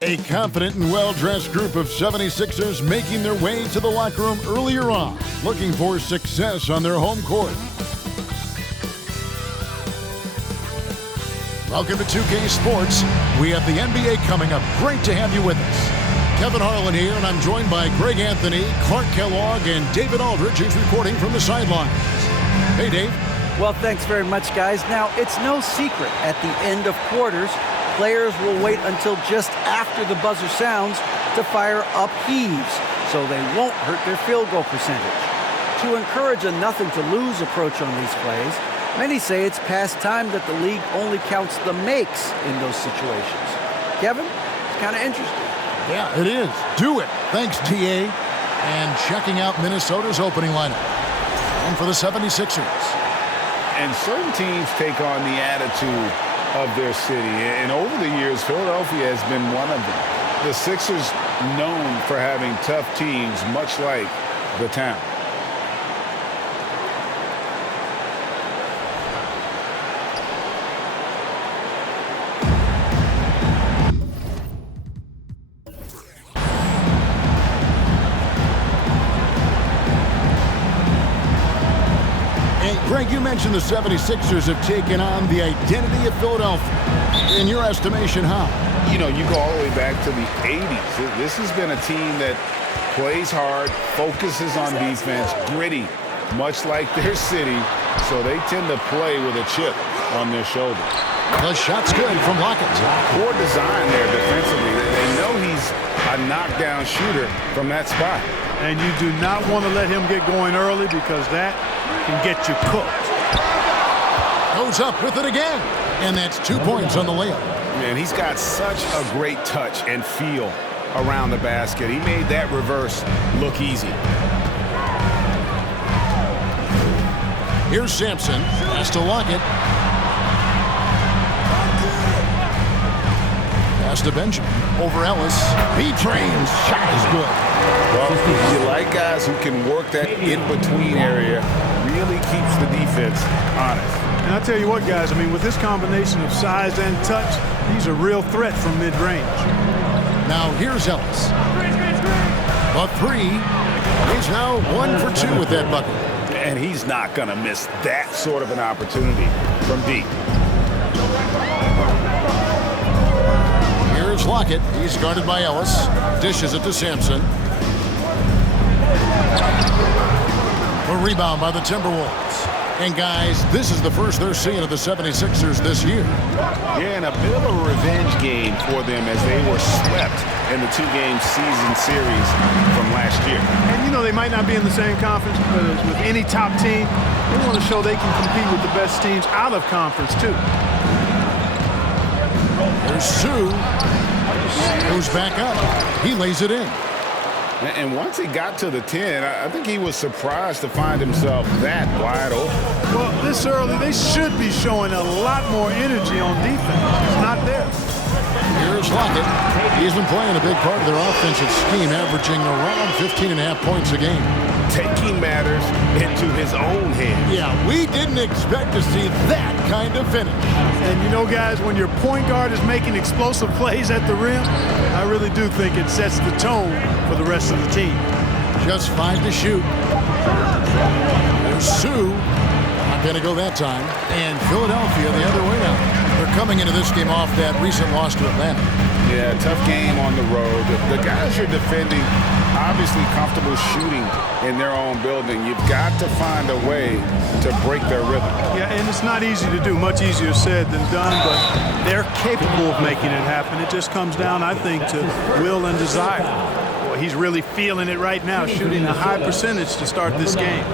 A confident and well-dressed group of 76ers making their way to the locker room earlier on, looking for success on their home court. Welcome to 2K Sports. We have the NBA coming up. Great to have you with us. Kevin Harlan here, and I'm joined by Greg Anthony, Clark Kellogg, and David Aldridge, who's reporting from the sidelines. Hey, Dave. Well, thanks very much, guys. Now, it's no secret at the end of quarters, players will wait until just after the buzzer sounds to fire up heaves, so they won't hurt their field goal percentage. To encourage a nothing-to-lose approach on these plays, many say it's past time that the league only counts the makes in those situations. Kevin, it's kind of interesting. Yeah, it is. Do it. Thanks, TA. And checking out Minnesota's opening lineup. And for the 76ers. And certain teams take on the attitude of their city. And over the years, Philadelphia has been one of them. The Sixers known for having tough teams, much like the town. Greg, you mentioned the 76ers have taken on the identity of Philadelphia. In your estimation, how? You know, you go all the way back to the 80s. This has been a team that plays hard, focuses on defense, gritty, much like their city, so they tend to play with a chip on their shoulder. The shot's good from Lockett. Poor design there defensively. They know he's a knockdown shooter from that spot. And you do not want to let him get going early because that can get you cooked. Goes up with it again. And that's 2 points on the layup. Man, he's got such a great touch and feel around the basket. He made that reverse look easy. Here's Sampson. Pass to Lockett. Pass to Benjamin. Over Ellis. B-Train's shot is good. Well, you like guys who can work that in-between area, really keeps the defense honest. And I tell you what, guys, I mean, with this combination of size and touch, he's a real threat from mid-range. Now here's Ellis. A three. He's now 1 for 2 with that bucket. And he's not going to miss that sort of an opportunity from deep. Here's Lockett. He's guarded by Ellis. Dishes it to Sampson. A rebound by the Timberwolves. And guys, this is the first they're seeing of the 76ers this year. Yeah, and a bit of a revenge game for them as they were swept in the 2-game season series from last year. And you know, they might not be in the same conference, but as with any top team, they want to show they can compete with the best teams out of conference too. There's Sue. Goes back up. He lays it in. And once he got to the 10, I think he was surprised to find himself that wide open. Well, this early, they should be showing a lot more energy on defense. It's not there. Here's Lockett. He's been playing a big part of their offensive scheme, averaging around 15.5 points a game. Taking matters into his own hands. Yeah, we didn't expect to see that kind of finish. And you know, guys, when your point guard is making explosive plays at the rim, I really do think it sets the tone for the rest of the team. Just 5 to shoot. There's Sue. Not going to go that time. And Philadelphia the other way now. They're coming into this game off that recent loss to Atlanta. Yeah, tough game on the road. The guys you're defending, obviously comfortable shooting in their own building. You've got to find a way to break their rhythm. Yeah, and it's not easy to do. Much easier said than done, but they're capable of making it happen. It just comes down, I think, to will and desire. Boy, he's really feeling it right now, shooting a high percentage to start this game.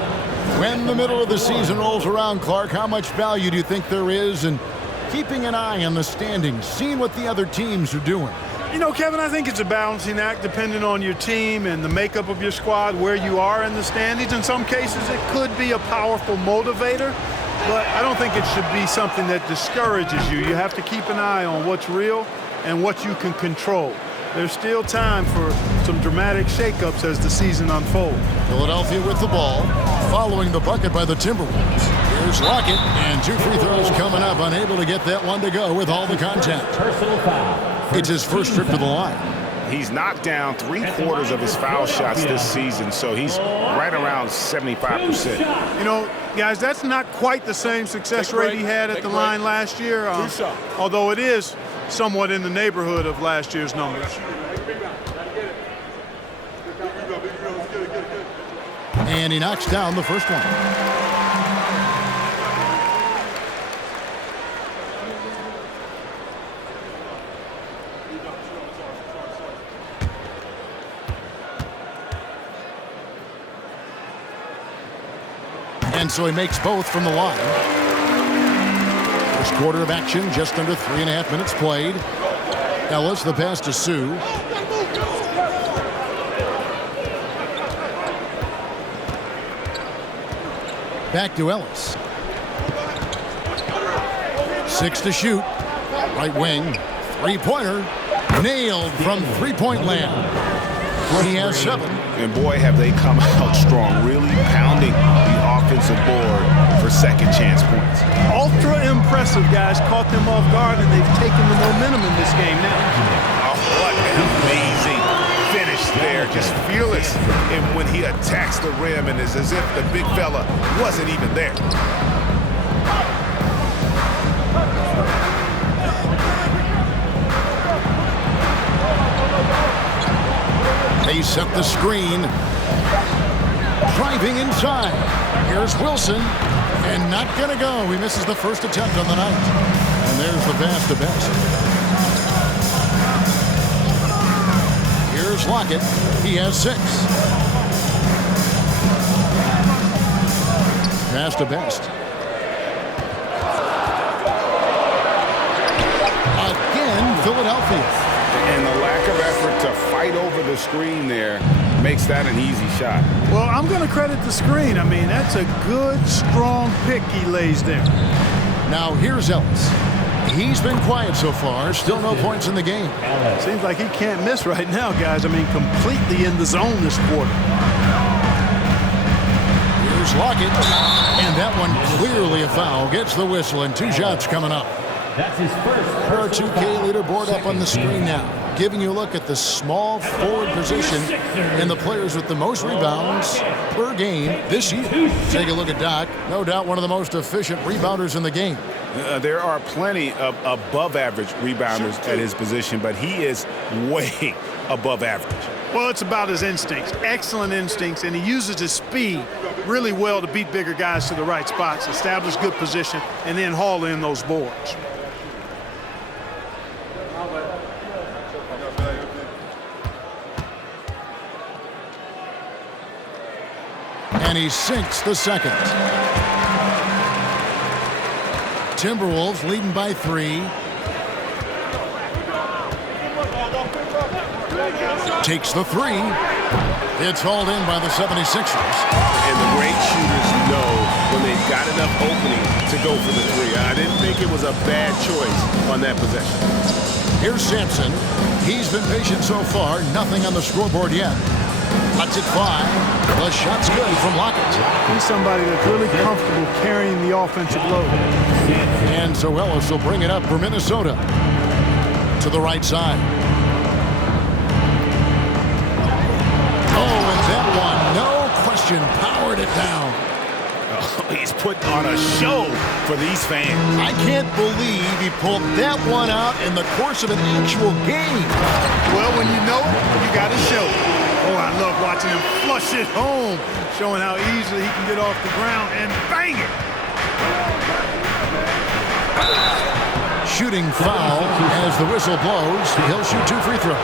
When the middle of the season rolls around, Clark, how much value do you think there is in keeping an eye on the standings, seeing what the other teams are doing? You know, Kevin, I think it's a balancing act depending on your team and the makeup of your squad, where you are in the standings. In some cases, it could be a powerful motivator, but I don't think it should be something that discourages you. You have to keep an eye on what's real and what you can control. There's still time for some dramatic shakeups as the season unfolds. Philadelphia with the ball, following the bucket by the Timberwolves. Here's Lockett, and 2 free throws coming up, unable to get that one to go with all the contact. Personal foul. It's his first trip to the line. He's knocked down 3/4 of his foul shots this season, so he's right around 75%. You know, guys, that's not quite the same success rate he had at the line last year, although it is somewhat in the neighborhood of last year's numbers. And he knocks down the first one. And so he makes both from the line. First quarter of action, just under 3.5 minutes played. Ellis, the pass to Sue. Back to Ellis. 6 to shoot. Right wing. Three-pointer. Nailed from three-point land. He has 7. And boy, have they come out strong, really pounding the offensive board for second chance points. Ultra impressive, guys. Caught them off guard, and they've taken the momentum in this game now. Oh, what an amazing finish there. Just fearless. And when he attacks the rim, and it's as if the big fella wasn't even there. They set the screen. Driving inside. Here's Wilson. And not going to go. He misses the first attempt on the night. And there's the pass to Best. Here's Lockett. He has 6. Pass to Best. Again, Philadelphia. And the lack of effort to fight over the screen there makes that an easy shot. Well, I'm going to credit the screen. I mean, that's a good, strong pick he lays there. Now here's Ellis. He's been quiet so far. Still no points in the game. Seems like he can't miss right now, guys. I mean, completely in the zone this quarter. Here's Lockett. And that one clearly a foul. Gets the whistle, and 2 shots coming up. That's his first. Our 2K leaderboard up on the screen now, giving you a look at the small forward position and the players with the most rebounds per game this year. Take a look at Doc. No doubt one of the most efficient rebounders in the game. There are plenty of above-average rebounders at his position, but he is way above average. Well, it's about his instincts. Excellent instincts, and he uses his speed really well to beat bigger guys to the right spots, establish good position, and then haul in those boards. And he sinks the second. Timberwolves leading by 3. Takes the 3. It's hauled in by the 76ers. And the great shooters know when they've got enough opening to go for the 3. I didn't think it was a bad choice on that possession. Here's Sampson. He's been patient so far. Nothing on the scoreboard yet. Lets it fly. The shot's good from Lockett. He's somebody that's really comfortable carrying the offensive load. And so Ellis will bring it up for Minnesota. To the right side. Oh, and that one, no question, powered it down. Oh, he's putting on a show for these fans. I can't believe he pulled that one out in the course of an actual game. Well, when you know it, you got to show it. Oh, I love watching him flush it home, showing how easily he can get off the ground and bang it. Shooting foul as the whistle blows. He'll shoot 2 free throws.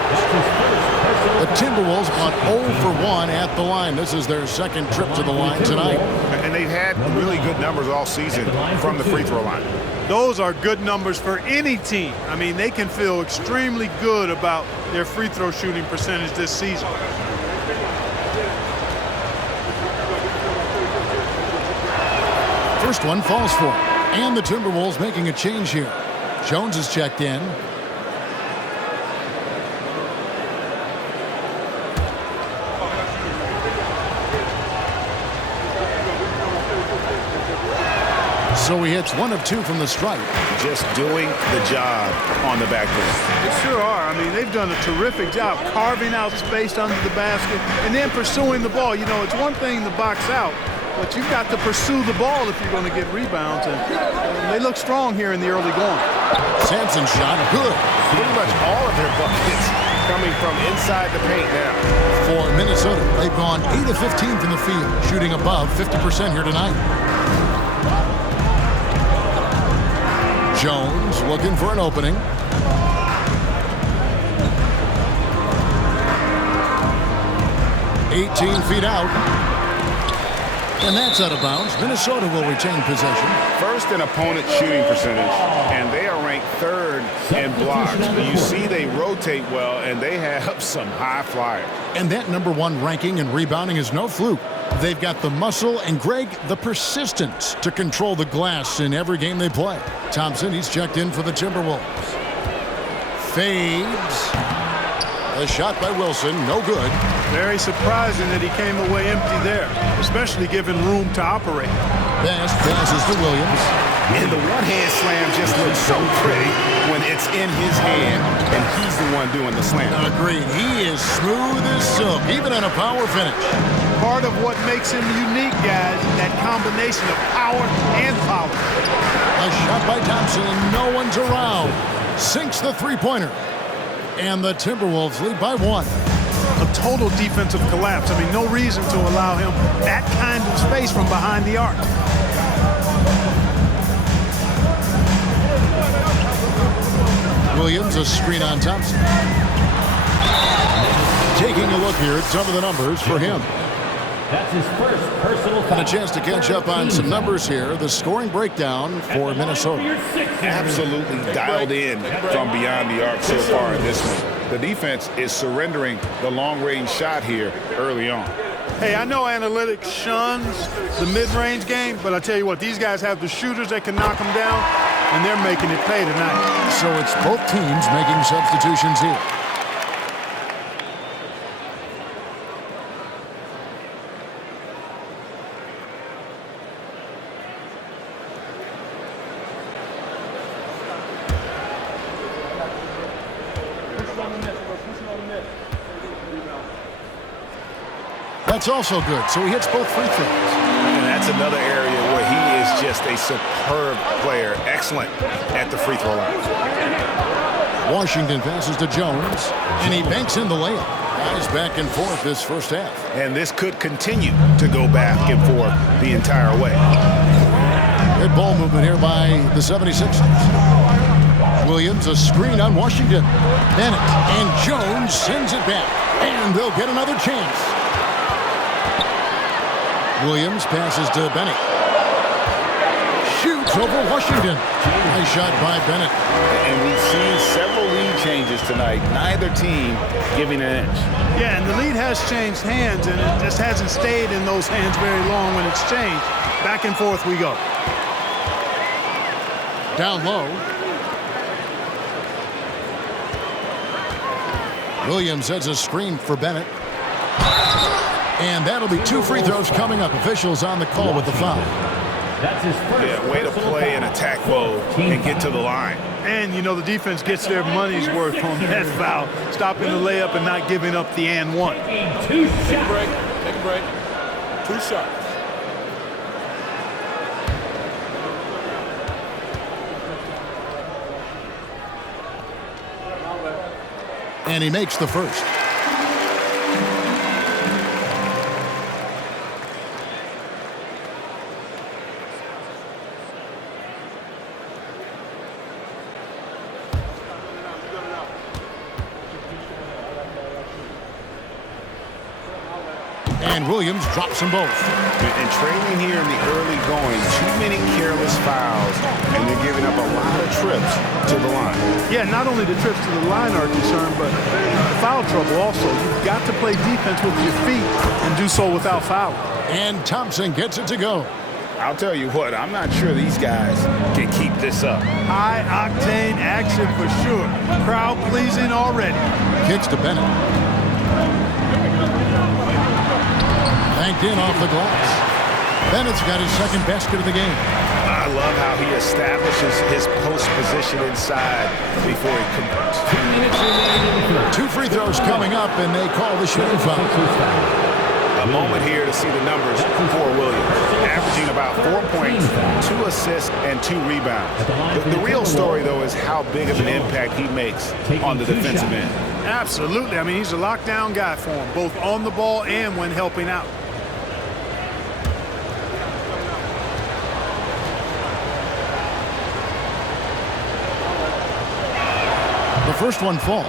The Timberwolves on 0 for 1 at the line. This is their second trip to the line tonight. And they've had really good numbers all season from the free throw line. Those are good numbers for any team. I mean, they can feel extremely good about their free throw shooting percentage this season. First one falls for him. And the Timberwolves making a change here. Jones is checked in. So he hits 1 of 2 from the stripe. Just doing the job on the backboard. They sure are. I mean, they've done a terrific job carving out space under the basket and then pursuing the ball. You know, it's one thing to box out, but you've got to pursue the ball if you're going to get rebounds. And they look strong here in the early going. Sampson shot good. Pretty much all of their buckets coming from inside the paint now. For Minnesota, they've gone 8 of 15 from the field, shooting above 50% here tonight. Jones looking for an opening. "18 feet out. And that's out of bounds. Minnesota will retain possession. First in opponent shooting percentage, and they are ranked 3rd in blocks. You see they rotate well, and they have some high flyers. And that #1 ranking in rebounding is no fluke. They've got the muscle and, Greg, the persistence to control the glass in every game they play. Thompson, he's checked in for the Timberwolves. Fades. A shot by Wilson, no good. Very surprising that he came away empty there, especially given room to operate. Best passes to Williams. And the one-hand slam just looks so pretty when it's in his hand, and he's the one doing the slam. Agreed. He is smooth as silk, even in a power finish. Part of what makes him unique, guys, that combination of power and power. A shot by Thompson, and no one's around. Sinks the three-pointer. And the Timberwolves lead by 1. A total defensive collapse. I mean, no reason to allow him that kind of space from behind the arc. Williams, a screen on Thompson. Taking a look here at some of the numbers for him. That's his first personal foul. And a chance to catch up on some numbers here. The scoring breakdown for Minnesota. Absolutely dialed in from beyond the arc so far in this one. The defense is surrendering the long-range shot here early on. Hey, I know analytics shuns the mid-range game, but I tell you what, these guys have the shooters that can knock them down, and they're making it pay tonight. So it's both teams making substitutions here. That's also good. So he hits both free throws. And that's another area where he is just a superb player. Excellent at the free throw line. Washington passes to Jones, and he banks in the layup. Guys back and forth this first half. And this could continue to go back and forth the entire way. Good ball movement here by the 76ers. Williams, a screen on Washington. Bennett and Jones sends it back, and they'll get another chance. Williams passes to Bennett. Shoots over Washington. Nice shot by Bennett. And we've seen several lead changes tonight. Neither team giving an inch. Yeah, and the lead has changed hands, and it just hasn't stayed in those hands very long when it's changed. Back and forth we go. Down low. Williams has a screen for Bennett. And that'll be 2 free throws coming up. Officials on the call with the foul. That's his first. Yeah, way to play in attack mode and get to the line. And, you know, the defense gets their money's worth on that foul, stopping the layup and not giving up the and one. Two shots. Take a break. 2 shots. And he makes the first. And Williams drops them both. And trailing here in the early going, too many careless fouls, and they're giving up a lot of trips to the line. Yeah, not only the trips to the line are concerned, but the foul trouble also. You've got to play defense with your feet and do so without foul. And Thompson gets it to go. I'll tell you what, I'm not sure these guys can keep this up. High-octane action for sure. Crowd-pleasing already. Kicks to Bennett. Banked in off the glass. Bennett's got his second basket of the game. I love how he establishes his post position inside before he converts. 2 minutes remaining in the third. 2 free throws coming up, and they call the shooting foul. A moment here to see the numbers for Williams, averaging about 4 points, 2 assists, and 2 rebounds. The real story, though, is how big of an impact he makes on the defensive end. Absolutely. I mean, he's a lockdown guy for him, both on the ball and when helping out. The first one falls.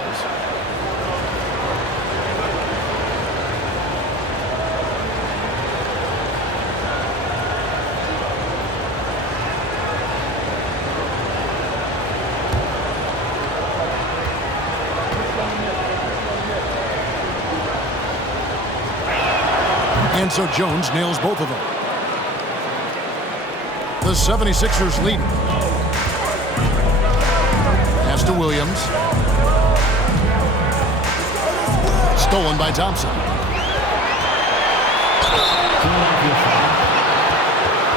And so Jones nails both of them. The 76ers lead. Pass to Williams. Stolen by Thompson.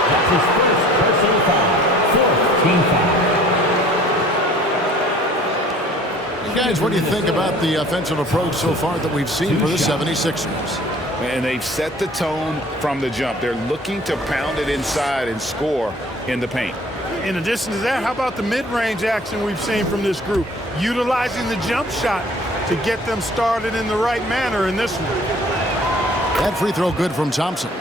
That's his first personal foul. 4th team foul. And guys, what do you think about the offensive approach so far that we've seen for the 76ers? And they've set the tone from the jump. They're looking to pound it inside and score in the paint. In addition to that, how about the mid-range action we've seen from this group? Utilizing the jump shot to get them started in the right manner in this one. That free throw good from Thompson.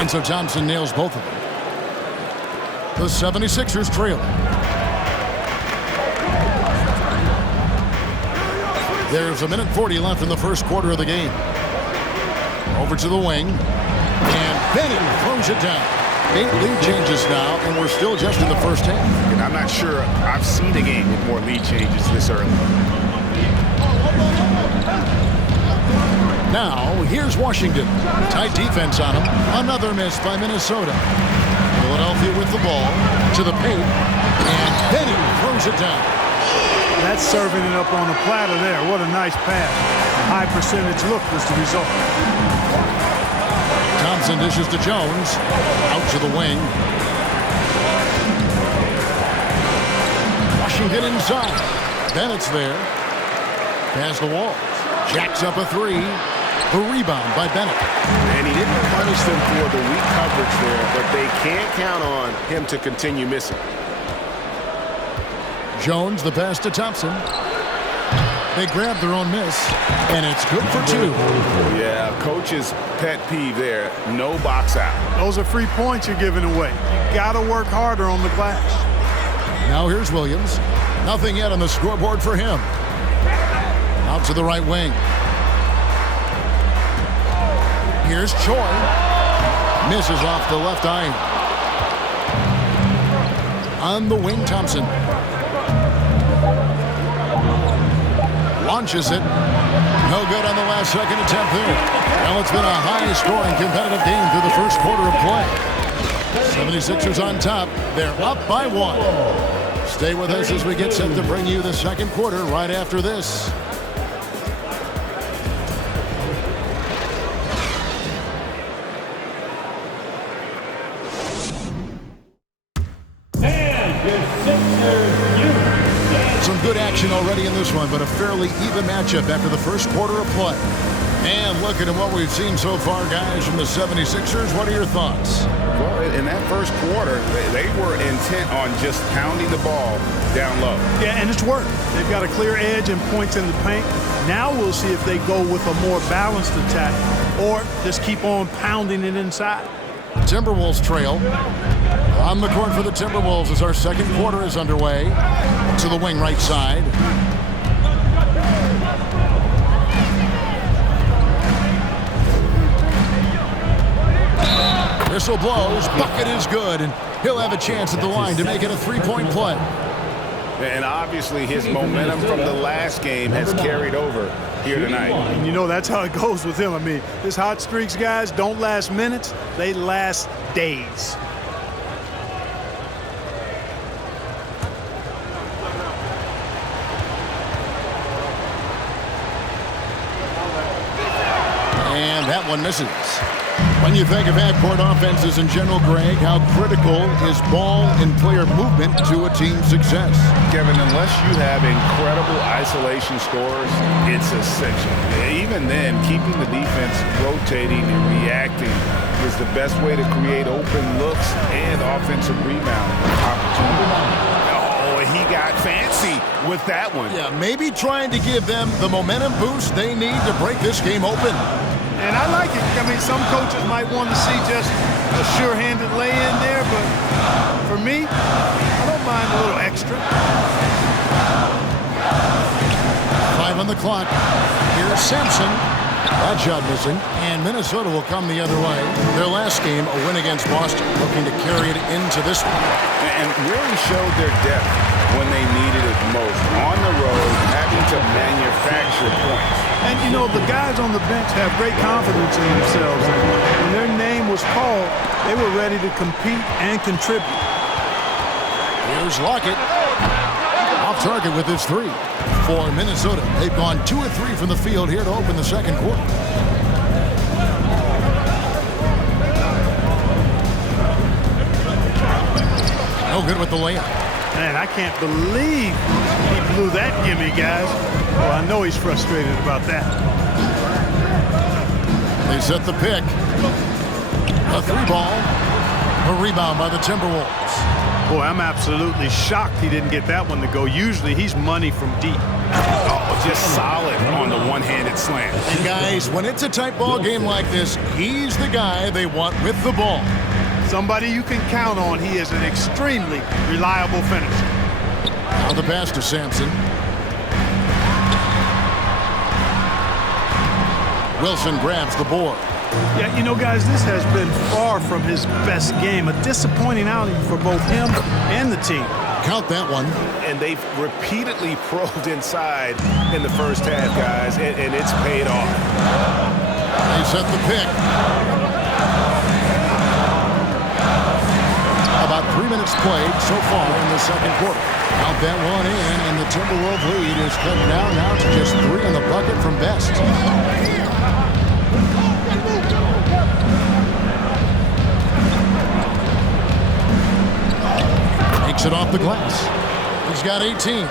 And so Thompson nails both of them. The 76ers trail. There's 1:40 left in the first quarter of the game. Over to the wing. And Benning throws it down. 8 lead changes now, and we're still just in the first half. And I'm not sure I've seen a game with more lead changes this early. Now, here's Washington. Tight defense on him. Another miss by Minnesota. Philadelphia with the ball to the paint. And Benning throws it down. That's serving it up on a platter there. What a nice pass. A high percentage look was the result. Thompson dishes to Jones. Out to the wing. Washington inside. Bennett's there. Pass the wall. Jacks up a 3. The rebound by Bennett. And he didn't punish them for the weak coverage there, but they can't count on him to continue missing. Jones, the pass to Thompson. They grab their own miss, and it's good for 2. Yeah, coach's pet peeve there. No box out. Those are free points you're giving away. You got to work harder on the glass. Now here's Williams. Nothing yet on the scoreboard for him. Out to the right wing. Here's Choi. Misses off the left eye. On the wing, Thompson. Launches it. No good on the last second attempt there. Well, it's been a high-scoring competitive game through the first quarter of play. 76ers on top. They're up by 1. Stay with us as we get set to bring you the second quarter right after this. Good action already in this one, but a fairly even matchup after the first quarter of play. And looking at what we've seen so far, guys, from the 76ers, what are your thoughts? Well, in that first quarter, they were intent on just pounding the ball down low. Yeah, and it's worked. They've got a clear edge and points in the paint. Now we'll see if they go with a more balanced attack or just keep on pounding it inside. Timberwolves trail. On the court for the Timberwolves as our second quarter is underway. To the wing right side. Whistle blows. Bucket is good. And he'll have a chance at the line to make it a 3-point play. And obviously his momentum from the last game has carried over here tonight. And you know that's how it goes with him. I mean, his hot streaks, guys, don't last minutes. They last days. one misses. When you think of half-court offenses in general, Greg, how critical is ball and player movement to a team's success? Kevin, unless you have incredible isolation scores, it's essential. Even then, keeping the defense rotating and reacting is the best way to create open looks and offensive rebound opportunities. Oh, he got fancy with that one. Yeah, maybe trying to give them the momentum boost they need to break this game open. And I like it. I mean, some coaches might want to see just a sure-handed lay-in there, but for me, I don't mind a little extra. 5 on the clock. Here's Sampson. That shot missing. And Minnesota will come the other way. Their last game, a win against Boston, looking to carry it into this one. And really showed their depth when they needed it most. On the road, having to manufacture points. And, you know, the guys on the bench have great confidence in themselves. And when their name was called, they were ready to compete and contribute. Here's Lockett. Off target with his 3. For Minnesota, they've gone 2 of 3 from the field here to open the second quarter. No good with the layup. Man, I can't believe he blew that gimme, guys. Well, I know he's frustrated about that. They set the pick. A 3 ball. A rebound by the Timberwolves. Boy, I'm absolutely shocked he didn't get that one to go. Usually he's money from deep. Oh, just solid on the one-handed slant. And guys, when it's a tight ball game like this, he's the guy they want with the ball. Somebody you can count on. He is an extremely reliable finisher. Now the pass to Sampson. Wilson grabs the board. Yeah, you know, guys, this has been far from his best game. A disappointing outing for both him and the team. Count that one. And they've repeatedly probed inside in the first half, guys, and it's paid off. They set the pick. About 3 minutes played so far in the second quarter. Count that one in, and the Timberwolves lead is cut down now to just 3 on the bucket from Best. Takes it off the glass. He's got 18.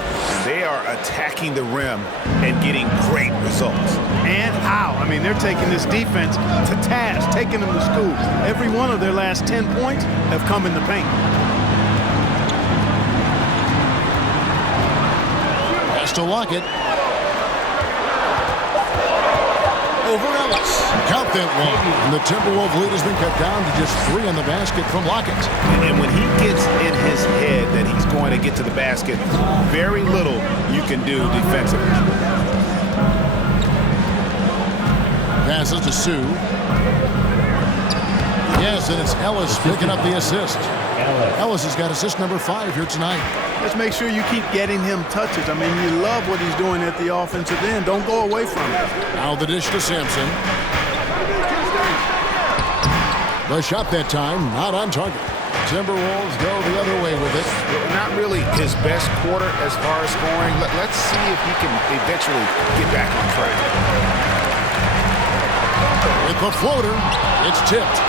They are attacking the rim and getting great results. And how? I mean, they're taking this defense to task, taking them to school. Every one of their last 10 points have come in the paint. Pass to Lockett. Over Ellis. Count that one. And the Timberwolves lead has been cut down to just 3 on the basket from Lockett. And when he gets in his head that he's going to get to the basket, very little you can do defensively. Passes to Sue. Yes, and it's Ellis picking up the assist. Ellis has got assist number 5 here tonight. Let's make sure you keep getting him touches. I mean, you love what he's doing at the offensive end. Don't go away from it. Now the dish to Sampson. The shot that time, not on target. Timberwolves go the other way with it. Not really his best quarter as far as scoring. Let's see if he can eventually get back on track. With the floater, it's tipped.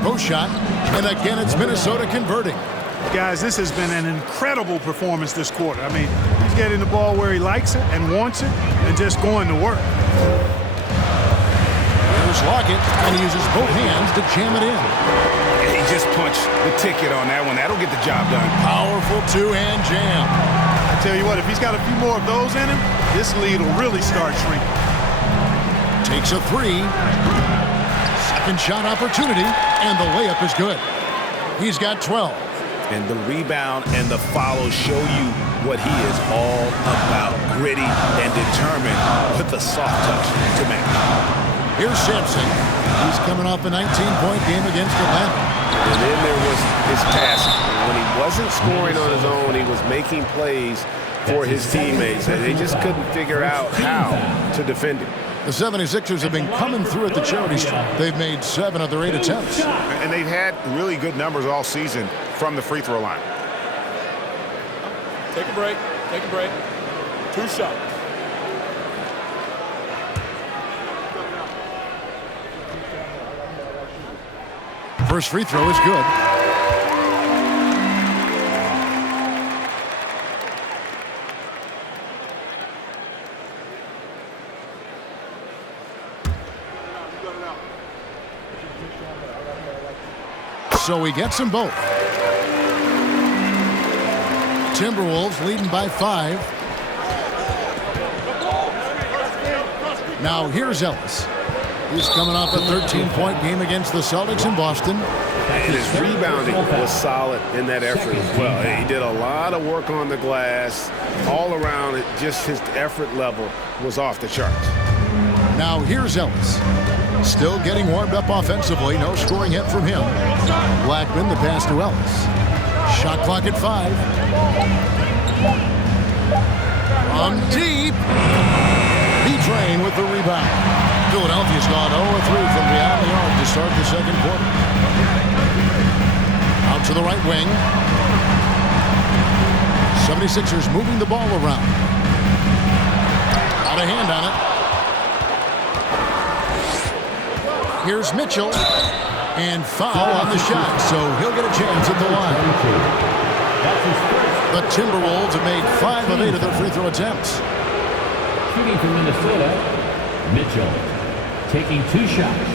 Post shot, and again it's Minnesota converting. Guys, this has been an incredible performance this quarter. I mean, he's getting the ball where he likes it and wants it and just going to work. Here's Lockett, and he uses both hands to jam it in. He just punched the ticket on that one. That'll get the job done. Powerful two-hand jam. I tell you what, if he's got a few more of those in him, this lead will really start shrinking. Takes a 3. Second shot opportunity, and the layup is good. He's got 12. And the rebound and the follow show you what he is all about. Gritty and determined with the soft touch to match. Here's Sampson. He's coming off a 19-point game against Atlanta. And then there was his passing. When he wasn't scoring on his own, he was making plays for his teammates. And they just couldn't figure out how to defend him. The 76ers have been coming through at the charity stripe. They've made 7 of their 8 attempts. And they've had really good numbers all season from the free throw line. Take a break. Take a break. 2 shots. First free throw is good. So he gets them both. Timberwolves leading by 5. Now here's Ellis. He's coming off a 13-point game against the Celtics in Boston. And his rebounding was solid in that effort as well. He did a lot of work on the glass. All around it, just his effort level was off the charts. Now here's Ellis. Still getting warmed up offensively. No scoring hit from him. Blackman the pass to Ellis. Shot clock at 5. From deep. B-Train with the rebound. Philadelphia's gone 0-3 from beyond the arc to start the second quarter. Out to the right wing. 76ers moving the ball around. Out of hand on it. Here's Mitchell. And foul on the shot, so he'll get a chance at the line. The Timberwolves have made 5 of 8 of their free throw attempts. Shooting from Minnesota, Mitchell taking 2 shots.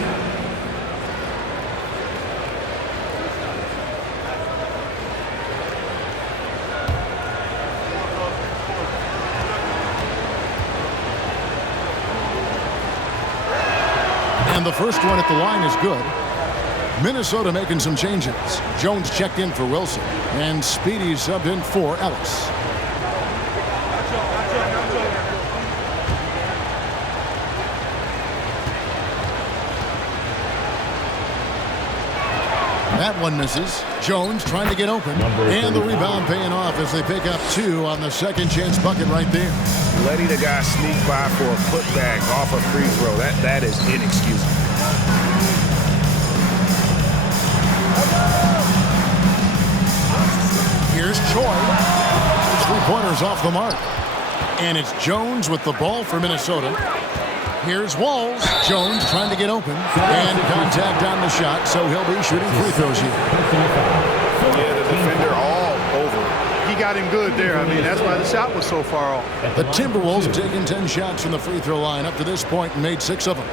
And the first one at the line is good. Minnesota making some changes. Jones checked in for Wilson, and Speedy subbed in for Ellis. That one misses. Jones trying to get open. And the rebound paying off as they pick up 2 on the second chance bucket right there. Letting a guy sneak by for a putback off a free throw, that is inexcusable. Here's Choi. 3-pointers off the mark. And it's Jones with the ball for Minnesota. Here's Walls. Jones trying to get open. And contact on the shot, so he'll be shooting free throws here. Yeah, the defender all over. He got him good there. I mean, that's why the shot was so far off. The Timberwolves have taken 10 shots from the free throw line up to this point and made 6 of them.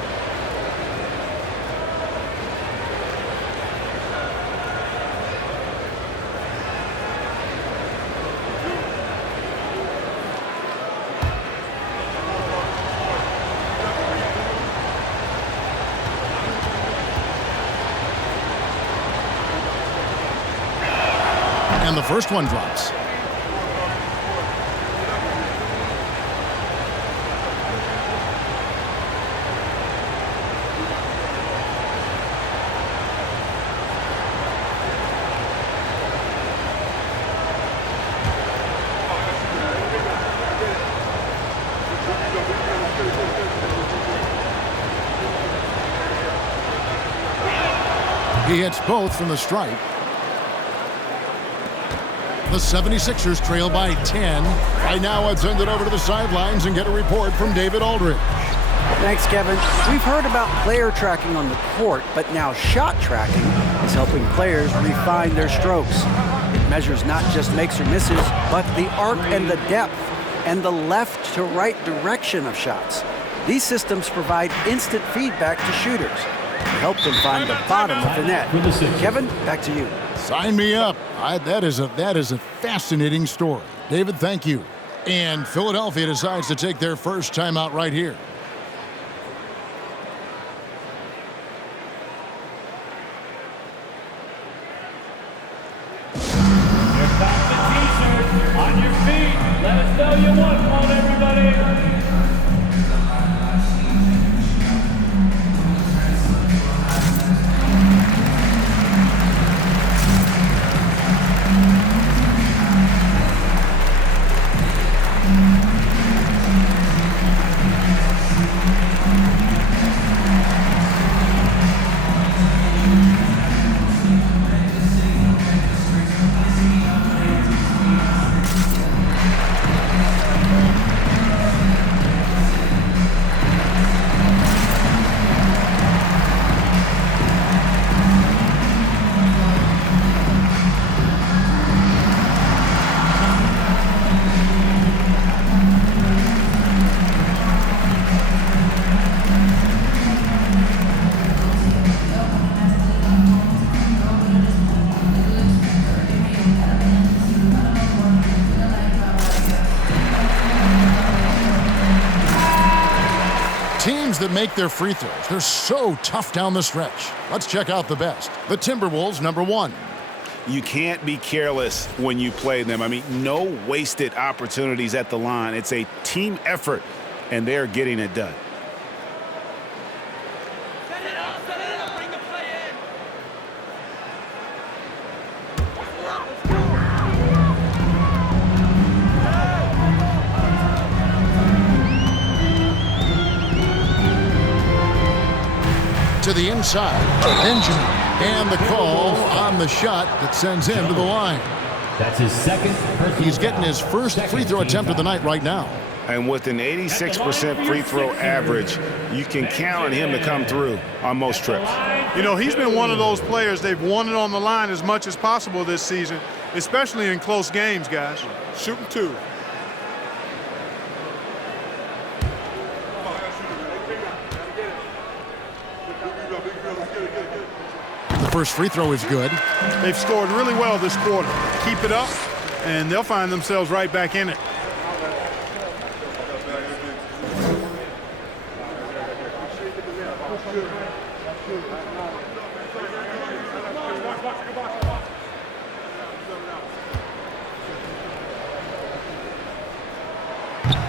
And the first one drops. He hits both from the stripe. The 76ers trail by 10. Right now, I'd send it over to the sidelines and get a report from David Aldridge. Thanks, Kevin. We've heard about player tracking on the court, but now shot tracking is helping players refine their strokes. It measures not just makes or misses, but the arc and the depth and the left to right direction of shots. These systems provide instant feedback to shooters to help them find the bottom of the net. Kevin, back to you. Sign me up. That is a fascinating story. David, thank you. And Philadelphia decides to take their first timeout right here. Here comes the T-shirt. On your feet. Let us know you won. Come on, everybody. that make their free throws. They're so tough down the stretch. Let's check out the best. The Timberwolves, number 1. You can't be careless when you play them. I mean, no wasted opportunities at the line. It's a team effort, and they're getting it done. To the inside, Benjamin. And the call on the shot that sends him to the line. That's his second. He's getting his first free throw attempt of the night right now. And with an 86% free throw average, you can count on him to come through on most trips. You know, he's been one of those players they've wanted on the line as much as possible this season, especially in close games, guys. Shooting 2. The first free throw is good. They've scored really well this quarter. Keep it up, and they'll find themselves right back in it.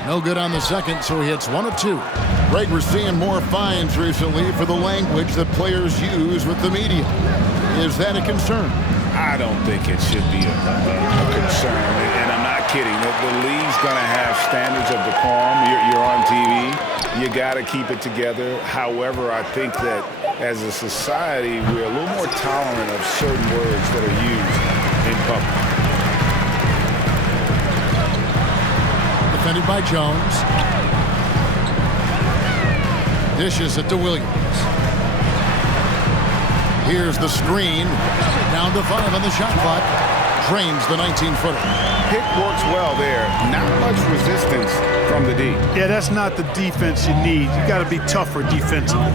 No good on the second, so he hits 1 of 2. Greg, we're seeing more fines recently for the language that players use with the media. Is that a concern? I don't think it should be a concern, and I'm not kidding. The league's going to have standards of decorum. You're on TV. You got to keep it together. However, I think that as a society, we're a little more tolerant of certain words that are used in public. Defended by Jones. Dishes it to Williams. Here's the screen. Down to 5 on the shot clock. Drains the 19-footer. Pick works well there. Not much resistance from the D. Yeah, that's not the defense you need. You got to be tougher defensively.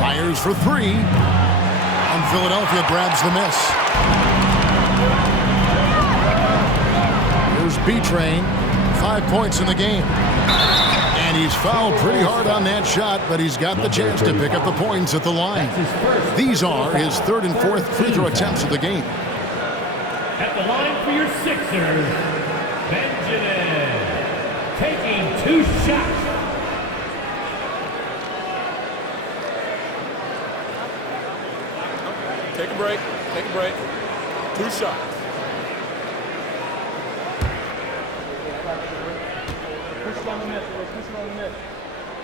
Fires for 3. And Philadelphia grabs the miss. Here's B-Train. 5 points in the game. And he's fouled pretty hard on that shot, but he's got the chance to pick up the points at the line. These are his 3rd and 4th free throw attempts of the game. At the line for your Sixers, Benjamin, taking 2 shots. Take a break. Take a break. 2 shots.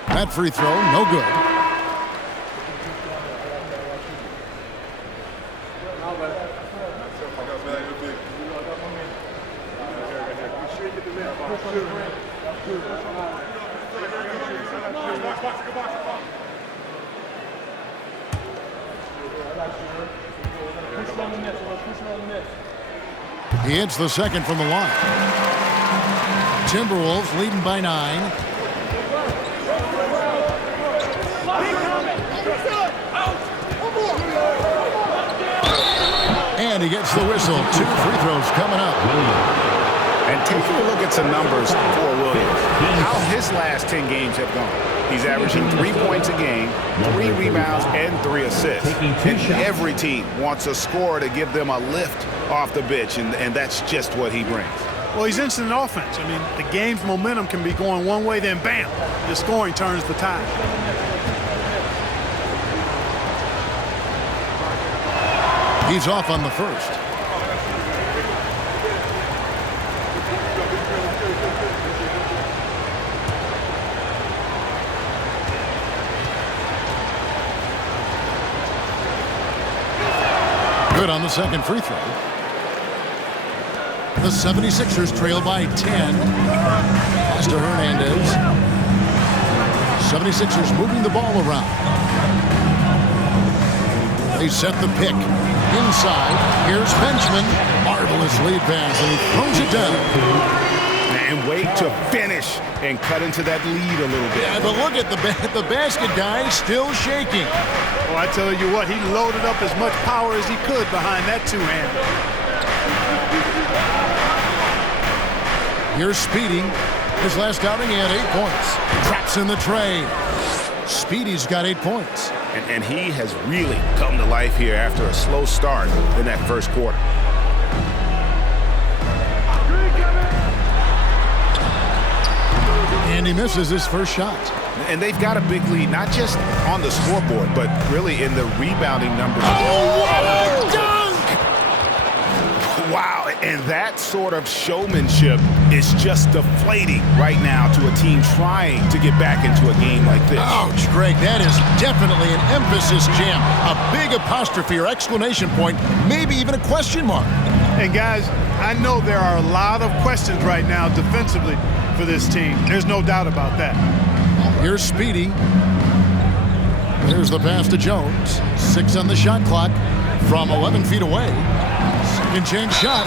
That free throw, no good. He hits the second from the line. Timberwolves leading by 9. And he gets the whistle. 2 free throws coming up. And take a look at some numbers for Williams. How his last 10 games have gone. He's averaging 3 points a game, 3 rebounds, and 3 assists. And every team wants a scorer to give them a lift off the bench, and that's just what he brings. Well, he's instant offense. I mean, the game's momentum can be going one way, then bam, the scoring turns the tide. He's off on the first. Good on the second free throw. The 76ers trail by 10. Pass to Hernandez. 76ers moving the ball around. They set the pick. Inside, here's Benjamin. Marvelous lead pass, and he throws it down. And wait to finish and cut into that lead a little bit. Yeah, but look at the basket guy still shaking. Well, I tell you what, he loaded up as much power as he could behind that two-hander. Here's Speedy. His last outing, he had 8 points. Traps in the trade. Speedy's got 8 points. And he has really come to life here after a slow start in that first quarter. And he misses his first shot. And they've got a big lead, not just on the scoreboard, but really in the rebounding numbers. Oh, what a dunk! Wow, and that sort of showmanship is just deflating right now to a team trying to get back into a game like this. Ouch, Greg, that is definitely an emphasis jam. A big apostrophe or exclamation point, maybe even a question mark. And guys, I know there are a lot of questions right now defensively for this team. There's no doubt about that. Here's Speedy. There's the pass to Jones. 6 on the shot clock from 11 feet away. Second chance shot.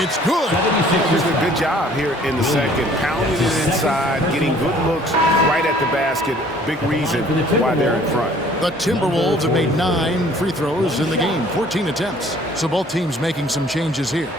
It's good. He did a good job here in the second. Pounding it inside, getting good looks right at the basket. Big reason why they're in front. The Timberwolves have made 9 free throws in the game, 14 attempts. So both teams making some changes here.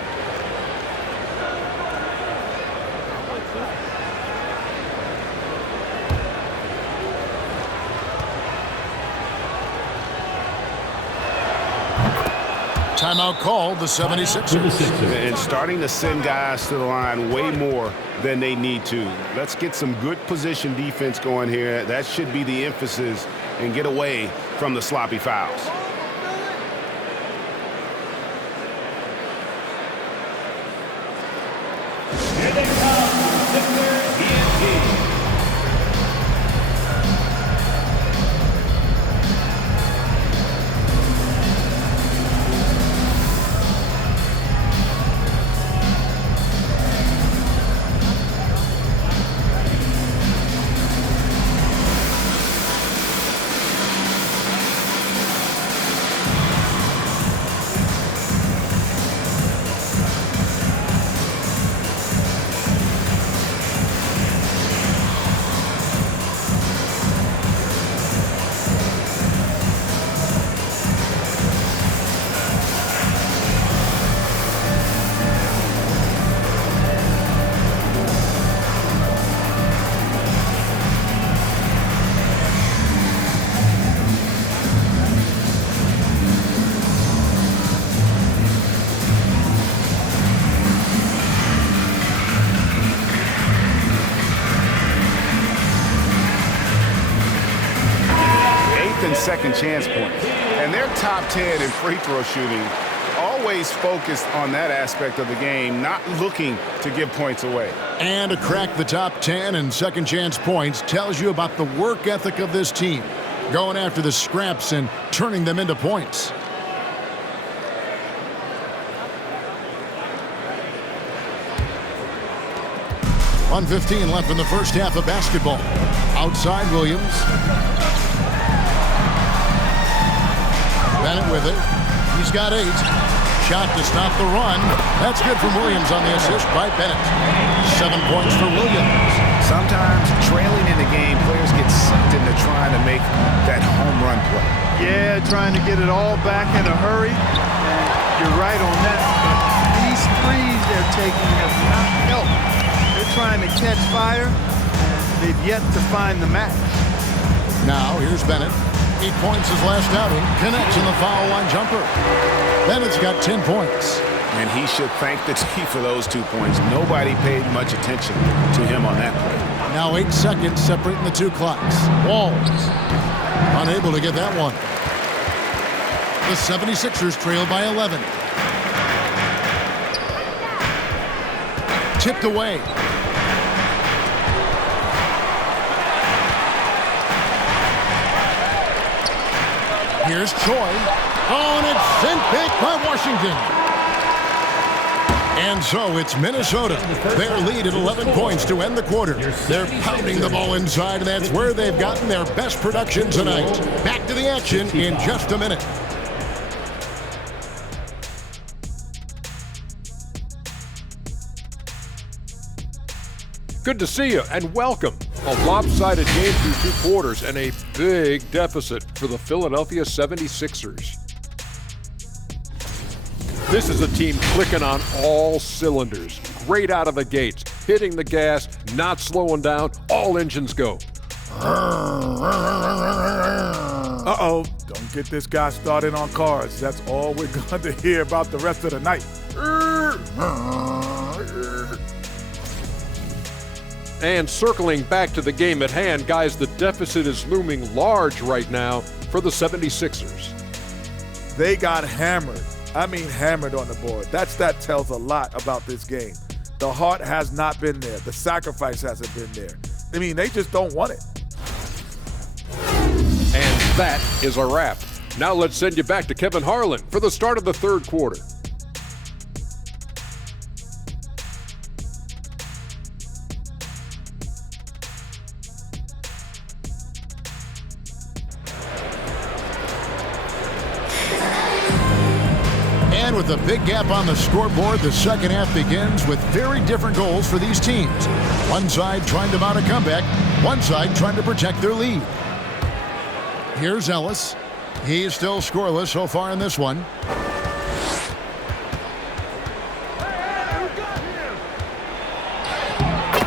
Timeout called, the 76ers. And starting to send guys to the line way more than they need to. Let's get some good position defense going here. That should be the emphasis, and get away from the sloppy fouls. Here they come, Sixers ENT. Second chance points. And they're top 10 in free throw shooting. Always focused on that aspect of the game, not looking to give points away. And to crack the top 10 in second chance points tells you about the work ethic of this team. Going after the scraps and turning them into points. .115 left in the first half of basketball. Outside Williams. Bennett with it. He's got 8. Shot to stop the run. That's good from Williams on the assist by Bennett. 7 points for Williams. Sometimes trailing in the game, players get sucked into trying to make that home run play. Yeah, trying to get it all back in a hurry. And you're right on that. But these threes they're taking have not helped. They're trying to catch fire, and they've yet to find the match. Now, here's Bennett. 8 points his last outing. Connects in the foul line jumper. Bennett's got 10 points. And he should thank the team for those 2 points. Nobody paid much attention to him on that play. Now 8 seconds separating the 2 clocks. Walls unable to get that one. The 76ers trail by 11. Tipped away. Here's Choi. Oh, and it's sent back by Washington. And so it's Minnesota. Their lead at 11 points to end the quarter. They're pounding the ball inside, and that's where they've gotten their best production tonight. Back to the action in just a minute. Good to see you and welcome. A lopsided game through 2 quarters and a big deficit for the Philadelphia 76ers. This is a team clicking on all cylinders. Great out of the gates. hitting the gas, not slowing down, all engines go. Uh-oh, don't get this guy started on cars. That's all we're going to hear about the rest of the night. And circling back to the game at hand, guys, the deficit is looming large right now for the 76ers. They got hammered. I mean hammered on the board. That tells a lot about this game. The heart has not been there. The sacrifice hasn't been there. I mean, they just don't want it. And that is a wrap. Now let's send you back to Kevin Harlan for the start of the third quarter. And with a big gap on the scoreboard, the second half begins with very different goals for these teams. One side trying to mount a comeback, one side trying to protect their lead. Here's Ellis. He's still scoreless so far in this one.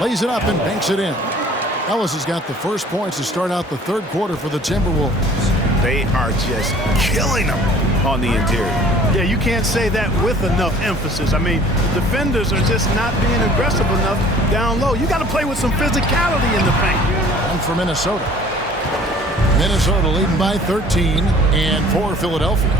Lays it up and banks it in. Ellis has got the first points to start out the third quarter for the Timberwolves. They are just killing them on the interior. Yeah, you can't say that with enough emphasis. I mean, defenders are just not being aggressive enough down low. You got to play with some physicality in the paint. And for Minnesota. Minnesota leading by 13, and for Philadelphia.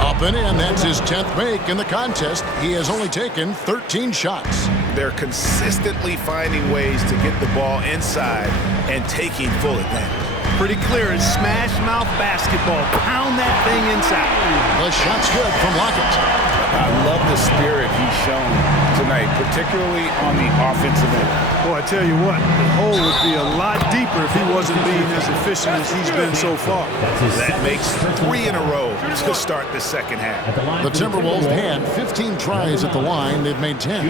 Up and in, that's his 10th make in the contest. He has only taken 13 shots. They're consistently finding ways to get the ball inside and taking full advantage. Pretty clear, it's smash mouth basketball. Pound that thing inside. The shot's good from Lockett. I love the spirit he's shown tonight, particularly on the offensive end. Boy, I tell you what, the hole would be a lot deeper if he wasn't being as efficient as he's been so far. That makes 3 in a row to start the second half. The Timberwolves had 15 tries at the line. They've made 10.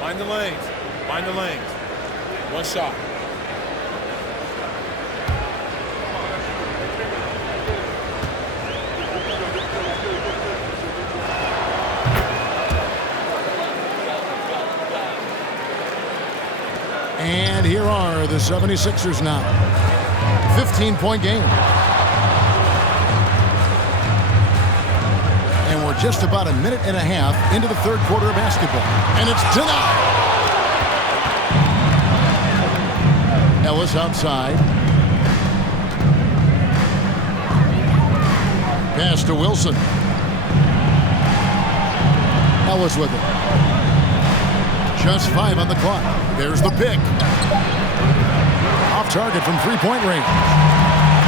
Mind the lanes. Mind the lanes. One shot. And here are the 76ers now. 15-point game. And we're just about a minute and a half into the third quarter of basketball. And it's denied. Ellis outside. Pass to Wilson. Ellis with it. Just 5 on the clock. There's the pick. Off target from three-point range.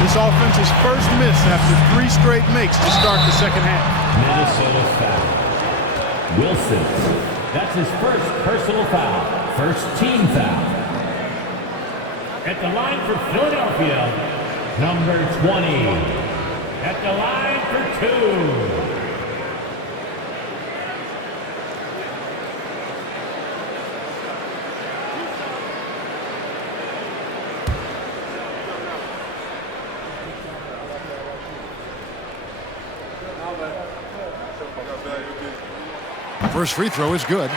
This offense's first miss after 3 straight makes to start the second half. Minnesota foul. Wilson. That's his first personal foul. First team foul. At the line for Philadelphia, number 20. At the line for 2. First free throw is good.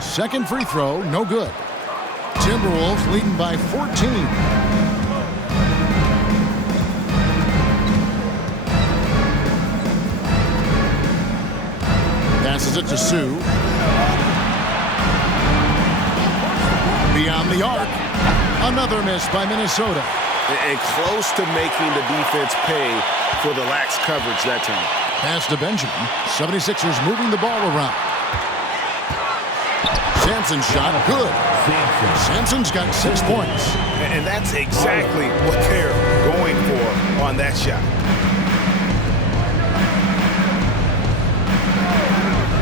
Second free throw, no good. Timberwolves leading by 14. Passes it to Sue. Beyond the arc. Another miss by Minnesota. And close to making the defense pay for the lax coverage that time. Pass to Benjamin. 76ers moving the ball around. Sampson's shot, good. Sampson's got 6 points. And that's exactly what they're going for on that shot.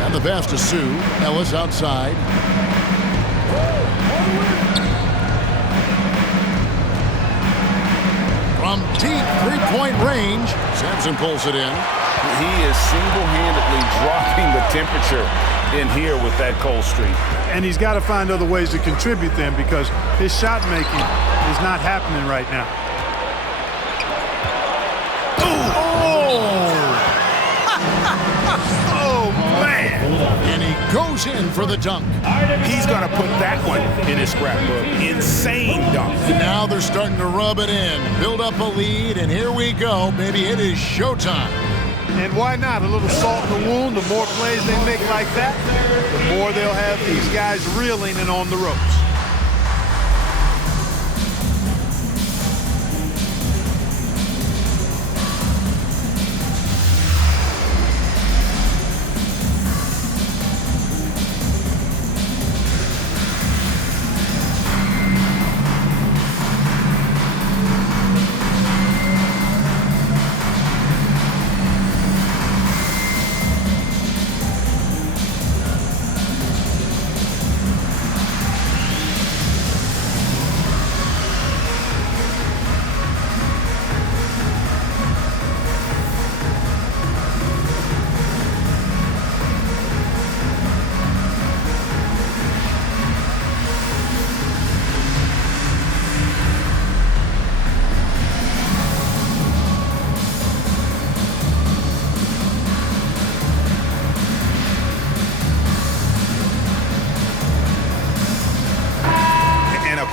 And the pass to Sue. Ellis outside. From deep three-point range, Sampson pulls it in. He is single-handedly dropping the temperature in here with that cold streak. And he's got to find other ways to contribute then, because his shot making is not happening right now. Oh, man. And he goes in for the dunk. He's going to put that one in his scrapbook. Insane dunk. Now they're starting to rub it in, build up a lead, and here we go, baby. It is showtime. And why not? A little salt in the wound. The more plays they make like that, the more they'll have these guys reeling and on the ropes.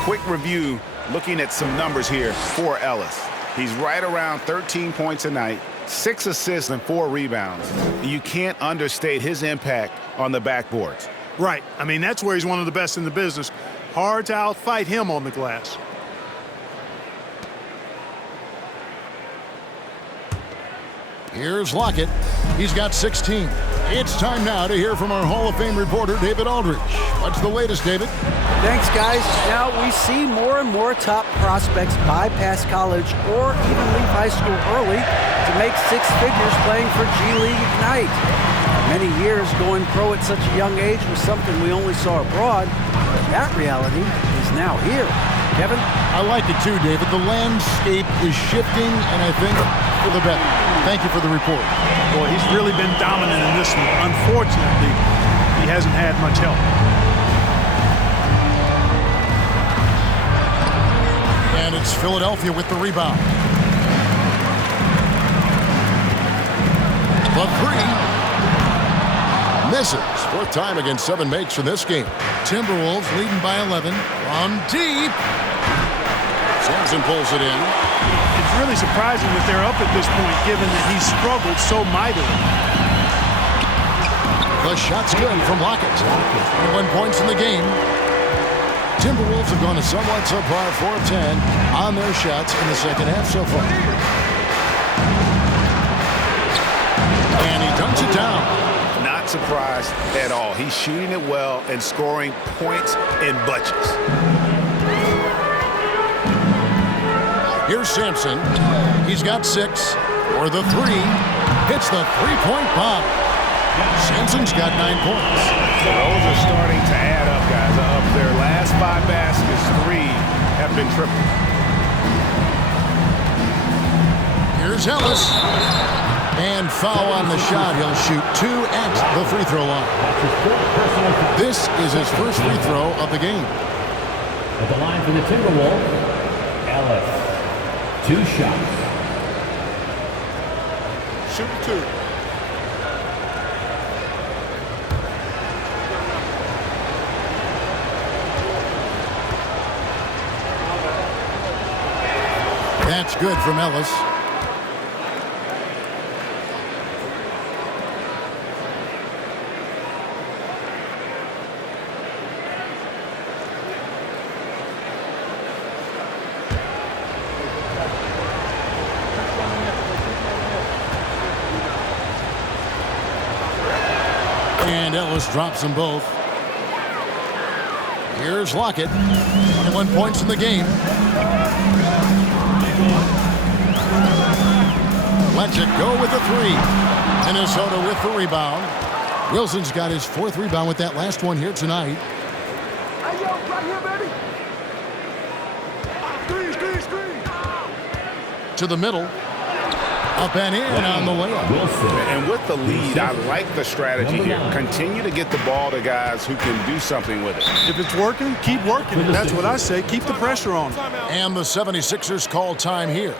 Quick review, looking at some numbers here for Ellis. He's right around 13 points a night, 6 assists and 4 rebounds. You can't understate his impact on the backboards. Right. I mean, that's where he's one of the best in the business. Hard to outfight him on the glass. Here's Lockett. He's got 16. It's time now to hear from our Hall of Fame reporter, David Aldridge. What's the latest, David? Thanks, guys. Now we see more and more top prospects bypass college or even leave high school early to make 6 figures playing for G League Ignite. For many years, going pro at such a young age was something we only saw abroad, but that reality is now here. Kevin? I like it too, David. The landscape is shifting, and I think for the better. Thank you for the report. Boy, he's really been dominant in this one. Unfortunately, he hasn't had much help. And it's Philadelphia with the rebound. The three misses. 4th time against 7 makes in this game. Timberwolves leading by 11 from deep. Sampson pulls it in. It's really surprising that they're up at this point, given that he struggled so mightily. The shot's good from Lockett. 21 points in the game. Timberwolves have gone a somewhat subpar 4 of 10 on their shots in the second half so far. And he dunks it down. Not surprised at all. He's shooting it well and scoring points in bunches. Here's Sampson. He's got 6 for the 3. Hits the three-point bomb. Sampson's got 9 points. Those are starting to add up, guys. Of their last 5 baskets, 3 have been triple. Here's Ellis. And foul on the shot. He'll shoot 2 at the free throw line. This is his first free throw of the game. At the line for the Timberwolves, Ellis. 2 shots. Shoot 2. That's good from Ellis. And Ellis drops them both. Here's Lockett. 21 points in the game. Lets it go with the 3. Minnesota with the rebound. Wilson's got his 4th rebound with that last one here tonight. Hey, yo, right here, baby. Screen. To the middle. Up and in on the layup. And with the lead, I like the strategy here. Continue to get the ball to guys who can do something with it. If it's working, keep working. That's what I say. Keep the pressure on them. And the 76ers call time here.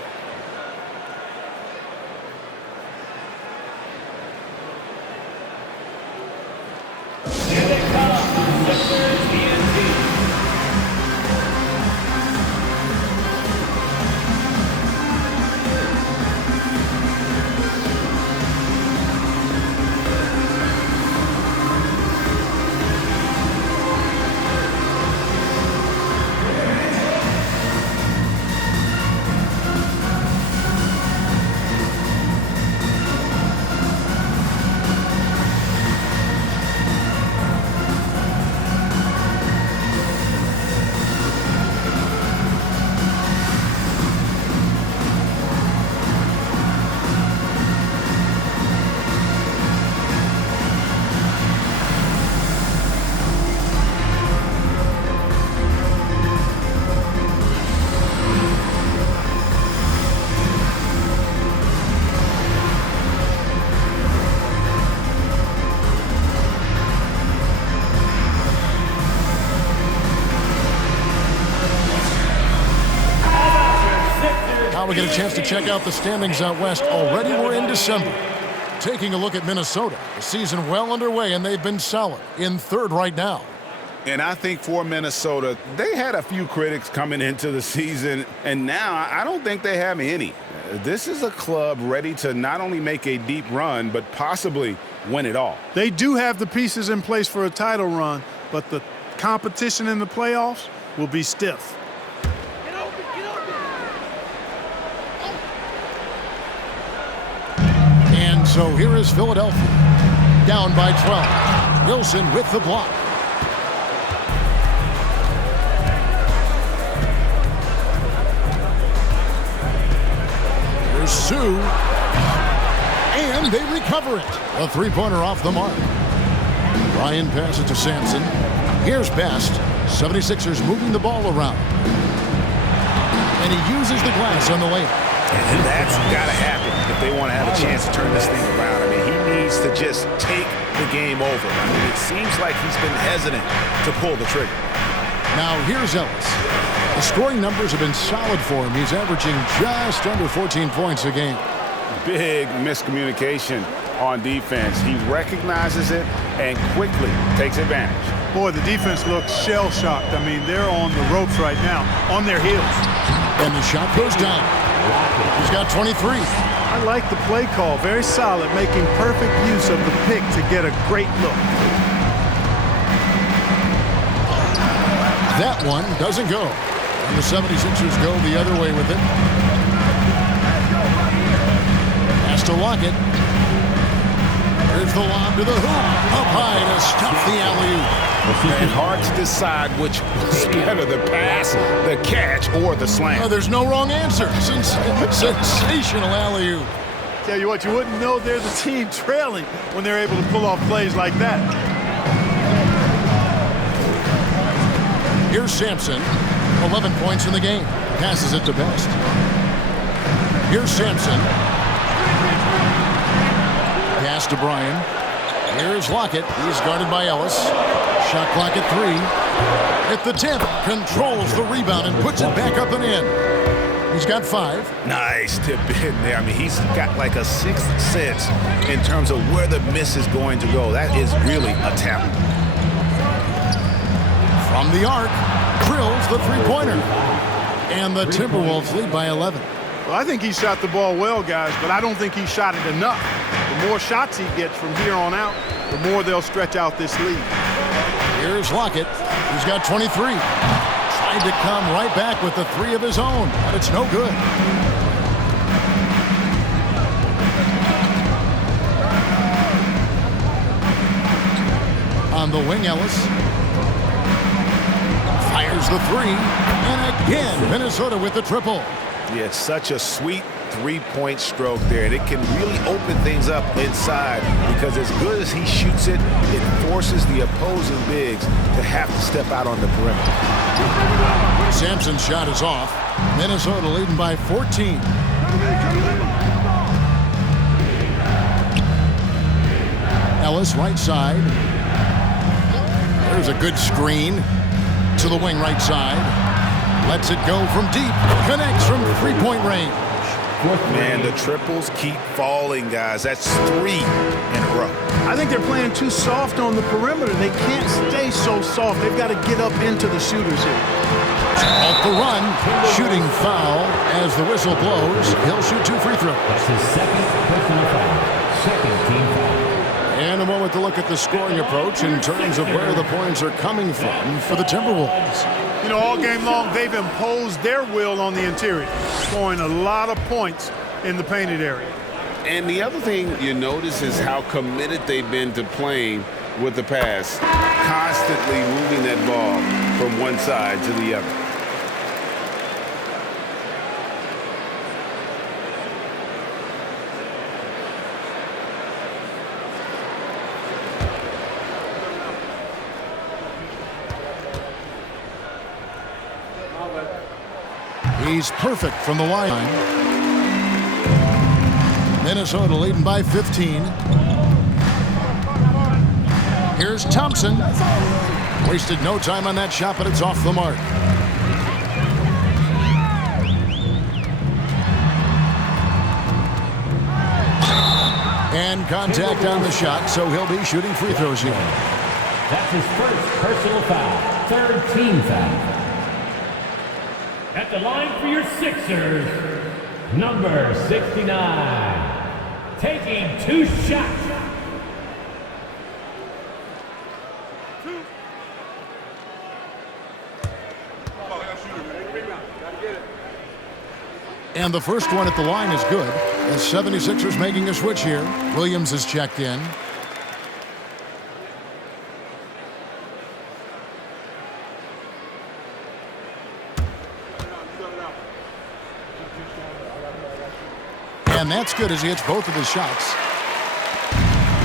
Here they come, Sixers TNT. Now we get a chance to check out the standings out west. Already we're in December. Taking a look at Minnesota. The season well underway, and they've been solid in 3rd right now. And I think for Minnesota, they had a few critics coming into the season, and now I don't think they have any. This is a club ready to not only make a deep run, but possibly win it all. They do have the pieces in place for a title run, but the competition in the playoffs will be stiff. And so here is Philadelphia. Down by 12. Wilson with the block. Here's Sue. And they recover it. A 3-pointer off the mark. Ryan passes to Sampson. Here's Best. 76ers moving the ball around. And he uses the glass on the layup. And that's got to happen if they want to have a chance to turn this thing around. I mean, he needs to just take the game over. I mean, it seems like he's been hesitant to pull the trigger. Now here's Ellis. The scoring numbers have been solid for him. He's averaging just under 14 points a game. Big miscommunication on defense. He recognizes it and quickly takes advantage. Boy, the defense looks shell-shocked. I mean, they're on the ropes right now, on their heels. And the shot goes down. He's got 23. I like the play call. Very solid, making perfect use of the pick to get a great look. That one doesn't go. And the 76ers go the other way with it. Has to Lockett. Here's the lob to the hoop. Up high to stop the alley-oop. And hard to decide which was better, the pass, the catch, or the slam. Oh, there's no wrong answer. Sensational alley-oop. Tell you what, you wouldn't know they're the team trailing when they're able to pull off plays like that. Here's Sampson. 11 points in the game. Passes it to Best. Here's Sampson. Pass to Bryan. Here's Lockett. He's guarded by Ellis. Shot clock at 3. At the 10th. Controls the rebound and puts it back up and in. He's got 5. Nice tip in there. I mean, he's got like a 6th sense in terms of where the miss is going to go. That is really a talent. From the arc. Drills the 3-pointer. And the Timberwolves lead by 11. Well, I think he shot the ball well, guys, but I don't think he shot it enough. The more shots he gets from here on out, the more they'll stretch out this lead. Here's Lockett. He's got 23. Tried to come right back with the 3 of his own, but it's no good. On the wing, Ellis. Fires the 3. And again, Minnesota with the triple. Yeah, it's such a sweet three-point stroke there, and it can really open things up inside because as good as he shoots it, it forces the opposing bigs to have to step out on the perimeter. Sampson's shot is off. Minnesota leading by 14. Ellis, right side. There's a good screen to the wing right side. Lets it go from deep. Connects from three-point range. Man, the triples keep falling, guys. That's 3 in a row. I think they're playing too soft on the perimeter. They can't stay so soft. They've got to get up into the shooters here. Off the run, shooting foul as the whistle blows. He'll shoot 2 free throws. That's his second personal foul. Second team foul. And a moment to look at the scoring approach in terms of where the points are coming from for the Timberwolves. You know, all game long, they've imposed their will on the interior, scoring a lot of points in the painted area. And the other thing you notice is how committed they've been to playing with the pass, constantly moving that ball from one side to the other. He's perfect from the line. Minnesota leading by 15. Here's Thompson. Wasted no time on that shot, but it's off the mark. And contact on the shot, so he'll be shooting free throws here. That's his first personal foul. Third team foul. At the line for your Sixers, number 69, taking 2 shots. And the first one at the line is good. The 76ers making a switch here. Williams is checked in. And that's good as he hits both of his shots.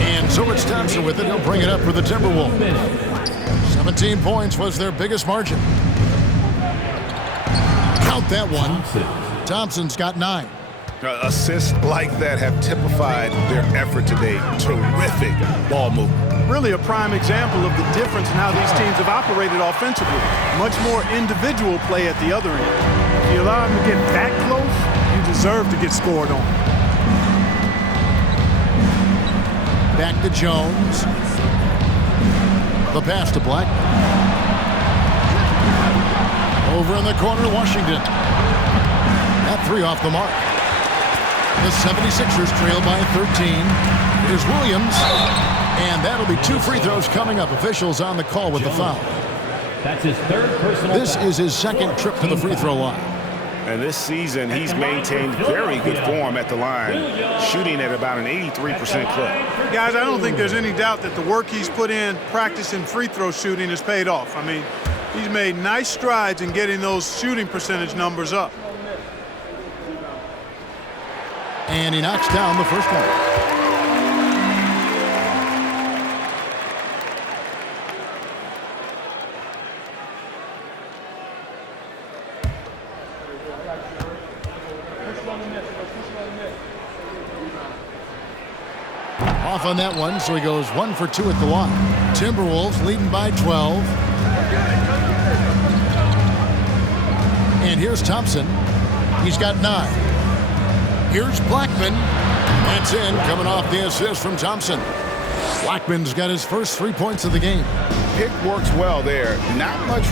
And so it's Thompson with it. He'll bring it up for the Timberwolves. 17 points was their biggest margin. Count that one. Thompson's got 9. Assists like that have typified their effort today. Terrific ball movement. Really a prime example of the difference in how these teams have operated offensively. Much more individual play at the other end. If you allow them to get that close, you deserve to get scored on. Back to Jones. The pass to Black. Over in the corner, Washington. That 3 off the mark. The 76ers trail by 13. Here's Williams. And that'll be 2 free throws coming up. Officials on the call with the foul. That's his third personal foul. This is his second trip to the free throw line. And this season, he's maintained very good form at the line, shooting at about an 83% clip. Guys, I don't think there's any doubt that the work he's put in practicing free throw shooting has paid off. I mean, he's made nice strides in getting those shooting percentage numbers up. And he knocks down the first one. Off on that one, so he goes 1 for 2 at the line. Timberwolves leading by 12. And here's Thompson. He's got 9. Here's Blackman. That's in, coming off the assist from Thompson. Blackman's got his first 3 points of the game. Pick works well there. Not much